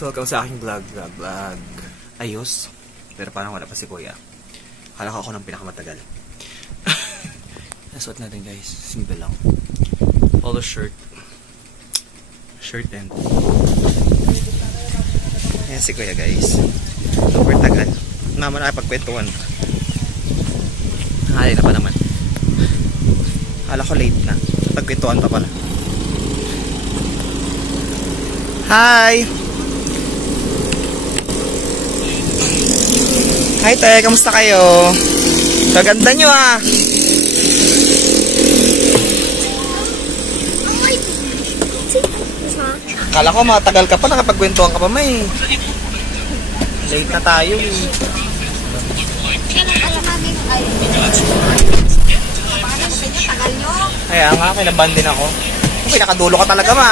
So, welcome sa aking vlog. Ayos. Pero parang wala pa si Kuya. Akala ko ako ng pinakamatagal. Nasuot natin guys. Simple lang. Polo shirt. Shirt and yan si Kuya guys. Super tagal. Naman na pagkwentuhan. Hali na pa naman. Akala ko late na. Pagkwentuhan pa pala. Hi! Hi te, kamusta kayo? Kaganda nyo ah! Akala ko matagal ka pa, nakapagkwentuhan ka pa may. Late na tayo eh. Kaya nga, kinabahan din ako. Pinakadulo ka talaga ma.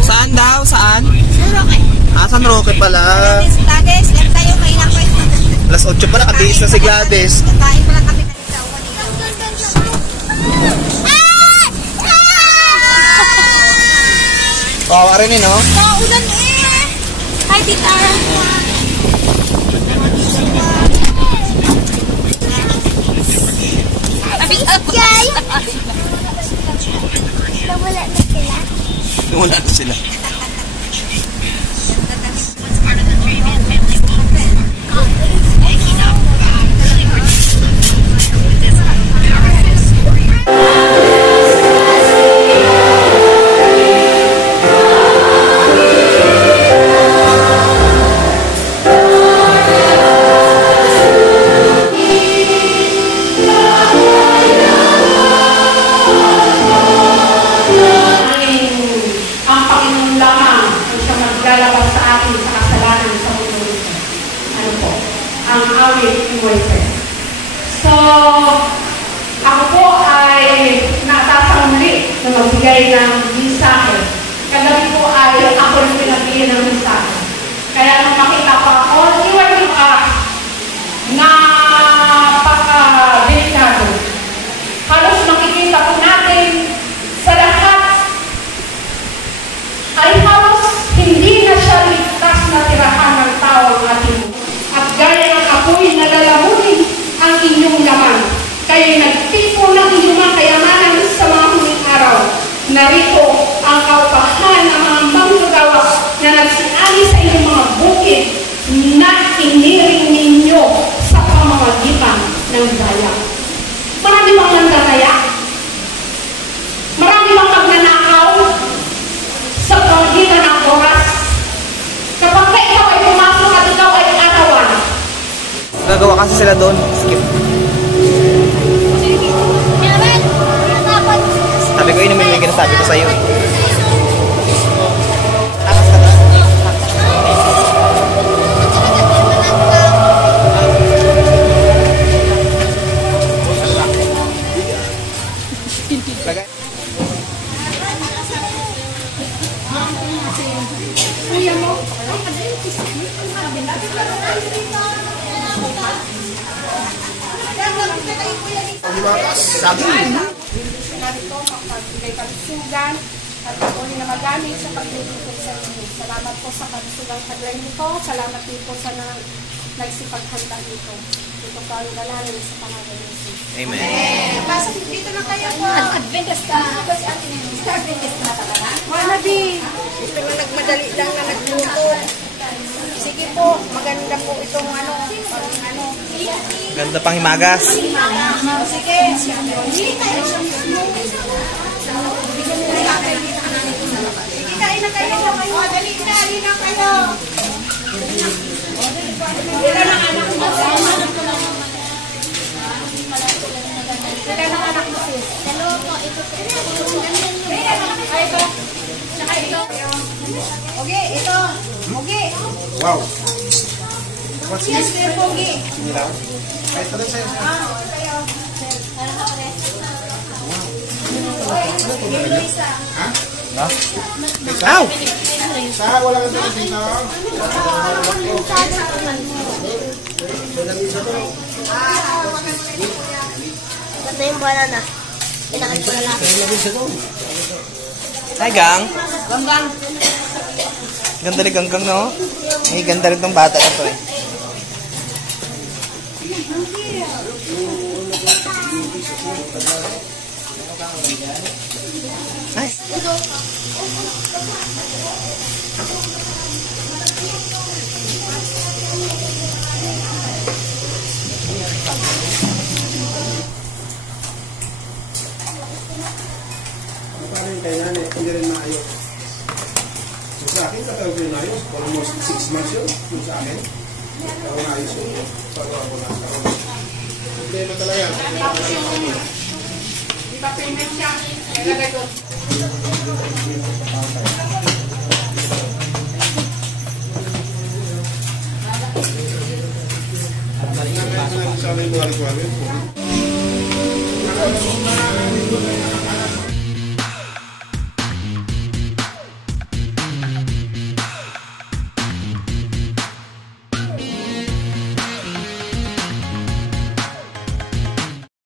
Saan daw? Saan? San Roque pala. Alas 8 pala, kabihis na si Gladys. Kawawa rin eh, no? Ulan eh! Hi, Tita! Yay! Nawala na sila? Nawala na sila. So, ako po ay natasamli na magbigay ng mensahe. Kagabi po ay ako yung pinabigyan ng mensahe. Kaya nung makita pa ako, iwan yung napaka-delikado. Halos makikita po natin sa lahat ay halos hindi na siya ligtas na tirahan ng tao ang ating at gaya ng apoy na lalamunin ang inyong laman. Kayo'y nagtipon ng inyong mga kayamanan sa mga huling araw. Narito ang kaupahan ng mga manggagawa na nagsiali sa inyong mga bukid na iniring ninyo sa pamamagitan ng daya. Marami bang nandadaya? Marami bang magnanakaw sa pamamagitan ng oras? Kapag ikaw ay pumasok at ikaw ay anawan, Gagawa kasi sila doon. Skip. Sabi ko yun naman yung ginasabi ko sa'yo. Takas ka ba? Lagay. saging. Narito magbigay kalusugan at uli na magamit sa paglilingkod sa inyo. Salamat po sa kalusugang taglay nito. Salamat din po sa nagsipaghanda nito. Ito po ang dalangin sa pangalan ng Jesus. Amen. Pasok dito na kayo po. Adventist ka. Adventist na talaga. Wanabi. Ito yung nagmadali lang na nagluto. Sige po, maganda po itong ano. Ganda pang himagas. Sige. Sige, kain na kayo. O, dali na kayo. Sila ng anak mo. Sila ng anak mo, sis. Dalawa po. Ito. Ay, ito. Saka ito. Okay, ito. Okay. Wow. What's Yes, this? Pogi. Ilaw. Ay, ito rin sa'yo. Kayo. Ha? Ha? Ow! Sa wala ka dito dito. Ganda yung banana. Pinakain ko na lahat. Hi, gang. Ganggang. Ganda rin ganggang, no? May ganda rin tong bata na to eh. Ay. Paano yung kainan eh? Hindi rin maayos. Yung sa akin, katagal ko yung ayos. Almost 6 months yun. Yung sa akin. Pero maayos yun. Pero ako na. Problema talaga. Tapos yung, di ba payment siya? Nilagay ko. Sa amin mga requirement.